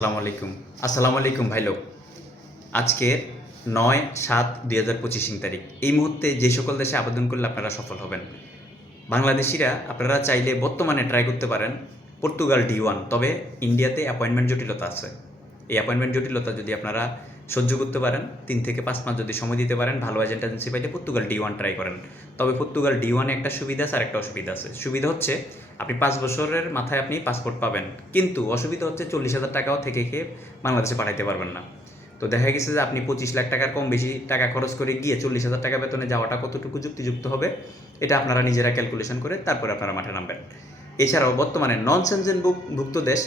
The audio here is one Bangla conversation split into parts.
আসসালামু আলাইকুম আসসালামু আলাইকুম ভাই লোক। আজকে নয় সাত দুই হাজার পঁচিশ তারিখ। এই মুহূর্তে যে সকল দেশে আবেদন করলে আপনারা সফল হবেন। বাংলাদেশিরা আপনারা চাইলে বর্তমানে ট্রাই করতে পারেন পর্তুগাল ডি ওয়ান, তবে ইন্ডিয়াতে অ্যাপয়েন্টমেন্ট জটিলতা আছে। এই অ্যাপয়েন্টমেন্ট জটিলতা যদি আপনারা সহ্য করতে পারেন, তিন থেকে পাঁচ মাস যদি সময় দিতে পারেন, ভালো এজেন্ট এজেন্সি পাইলে পর্তুগাল ডি ওয়ান ট্রাই করেন। তবে পর্তুগাল ডি ওয়ানে একটা সুবিধা আছে আর একটা অসুবিধা আছে। সুবিধা হচ্ছে আপনি পাঁচ বছরের মাথায় আপনি পাসপোর্ট পাবেন। কিন্তু অসুবিধা হচ্ছে চল্লিশ হাজার টাকাও থেকে খেয়ে বাংলাদেশে পাঠাইতে পারবেন না। তো দেখা গেছে যে আপনি পঁচিশ লাখ টাকার কম বেশি টাকা খরচ করে গিয়ে চল্লিশ হাজার টাকা বেতনে যাওয়াটা কতটুকু যুক্তিযুক্ত হবে, এটা আপনারা নিজেরা ক্যালকুলেশন করে তারপরে আপনারা মাঠে নামবেন। এছাড়াও বর্তমানে নন সেনজেন ভুক্ত দেশ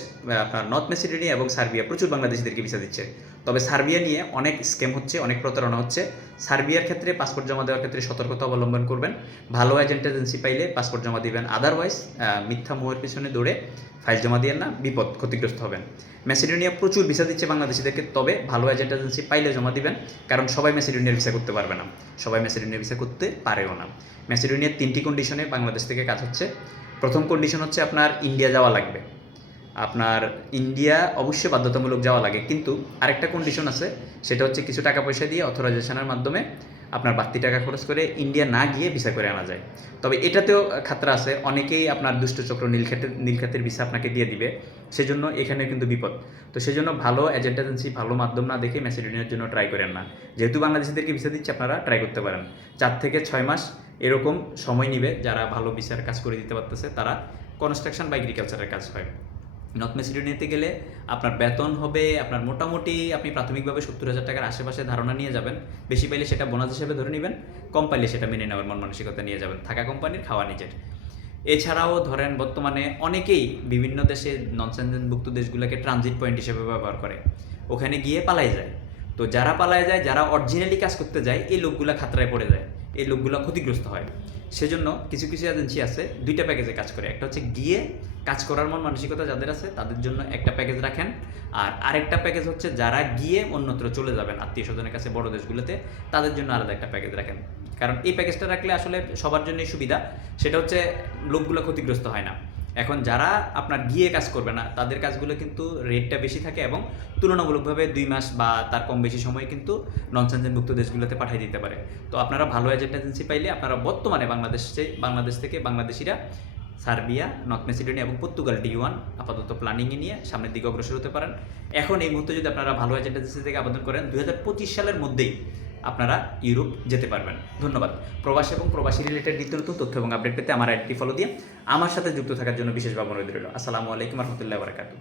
আপনার নর্থ মেসিডোনিয়া এবং সার্বিয়া প্রচুর বাংলাদেশিদেরকে ভিসা দিচ্ছে। তবে সার্বিয়া নিয়ে অনেক স্ক্যাম হচ্ছে, অনেক প্রতারণা হচ্ছে। সার্বিয়ার ক্ষেত্রে পাসপোর্ট জমা দেওয়ার ক্ষেত্রে সতর্কতা অবলম্বন করবেন। ভালো এজেন্ট এজেন্সি পাইলে পাসপোর্ট জমা দিবেন। আদারওয়াইজ মিথ্যা মোহের পিছনে দৌড়ে ফাইল জমা দিয়ে না, বিপদ ক্ষতিগ্রস্ত হবেন। মেসিডোনিয়া প্রচুর ভিসা দিচ্ছে বাংলাদেশিদেরকে, তবে ভালো এজেন্ট এজেন্সি পাইলে জমা দিবেন, কারণ সবাই মেসিডোনিয়ার ভিসা করতে পারবে না। সবাই ম্যাসিডোনিয়ার ভিসা করতে পারেও না। মেসিডোনিয়ার তিনটি কন্ডিশনে বাংলাদেশ থেকে কাজ হচ্ছে। প্রথম কন্ডিশন হচ্ছে আপনার ইন্ডিয়া যাওয়া লাগবে। আপনার ইন্ডিয়া অবশ্যই বাধ্যতামূলক যাওয়া লাগে, কিন্তু আরেকটা কন্ডিশন আছে, সেটা হচ্ছে কিছু টাকা পয়সা দিয়ে অথরাইজেশনের মাধ্যমে আপনার বাড়তি টাকা খরচ করে ইন্ডিয়া না গিয়ে ভিসা করে আনা যায়। তবে এটাতেও খাতরা আছে, অনেকেই আপনার দুষ্টচক্র নীলক্ষেতের নীলক্ষেতের ভিসা আপনাকে দিয়ে দিবে। সেজন্য এখানে কিন্তু বিপদ। তো সেজন্য ভালো এজেন্ট এজেন্সি ভালো মাধ্যম না দেখে ম্যাসিডোনিয়ার জন্য ট্রাই করেন না। যেহেতু বাংলাদেশিদেরকে ভিসা দিচ্ছে, আপনারা ট্রাই করতে পারেন। চার থেকে ছয় মাস এরকম সময় নিবে যারা ভালো ভিসার কাজ করে দিতে পারতেছে, তারা কনস্ট্রাকশন বা এগ্রিকালচারের কাজ হয়। নর্থ মেসিডোনিয়াতে গেলে আপনার বেতন হবে, আপনার মোটামুটি আপনি প্রাথমিকভাবে সত্তর হাজার টাকার আশেপাশে ধারণা নিয়ে যাবেন। বেশি পাইলে সেটা বোনাস হিসেবে ধরে নেবেন, কম পাইলে সেটা মেনে নেওয়ার মন মানসিকতা নিয়ে যাবেন, থাকা কোম্পানির, খাওয়া নিজের। এছাড়াও ধরেন বর্তমানে অনেকেই বিভিন্ন দেশে নন সেনজেনভুক্ত দেশগুলোকে ট্রানজিট পয়েন্ট হিসেবে ব্যবহার করে। ওখানে গিয়ে পালাই যায়। তো যারা পালায় যায়, যারা অরিজিনালি কাজ করতে যায়, এই লোকগুলা খাতরায় পড়ে যায়। এই লোকগুলো ক্ষতিগ্রস্ত হয়। সেজন্য কিছু কিছু এজেন্সি আছে, দুইটা প্যাকেজে কাজ করে। একটা হচ্ছে গিয়ে কাজ করার মন মানসিকতা যাদের আছে, তাদের জন্য একটা প্যাকেজ রাখেন। আর আরেকটা প্যাকেজ হচ্ছে যারা গিয়ে অন্যত্র চলে যাবেন আত্মীয় স্বজনের কাছে বড় দেশগুলোতে, তাদের জন্য আলাদা একটা প্যাকেজ রাখেন। কারণ এই প্যাকেজটা রাখলে আসলে সবার জন্যই সুবিধা। সেটা হচ্ছে লোকগুলো ক্ষতিগ্রস্ত হয় না। এখন যারা আপনার গিয়ে কাজ করবে না, তাদের কাজগুলো কিন্তু রেটটা বেশি থাকে এবং তুলনামূলকভাবে দুই মাস বা তার কম বেশি সময় কিন্তু নন সেনজেনভুক্ত দেশগুলোতে পাঠিয়ে দিতে পারে। তো আপনারা ভালো এজেন্ট এজেন্সি পাইলে আপনারা বর্তমানে বাংলাদেশে, বাংলাদেশ থেকে বাংলাদেশিরা সার্বিয়া, নর্থ মেসিডোনিয়া এবং পর্তুগাল ডি ওয়ান আপাতত প্ল্যানিংয়ে নিয়ে সামনের দিকে অগ্রসর হতে পারেন। এখন এই মুহূর্তে যদি আপনারা ভালো এজেন্ট এজেন্সি থেকে আবেদন করেন দু হাজার পঁচিশ সালের মধ্যেই আপনারা ইউরোপ যেতে পারবেন। ধন্যবাদ। প্রবাস এবং প্রবাসী রিলেটেড নিত্য নতুন তথ্য এবং আপডেট পেতে আমার আইডি ফলো দিয়ে আমার সাথে যুক্ত থাকার জন্য বিশেষভাবে অনুরোধ রইল। আসসালামু আলাইকুম রহমতুল্লাহ বারকাতু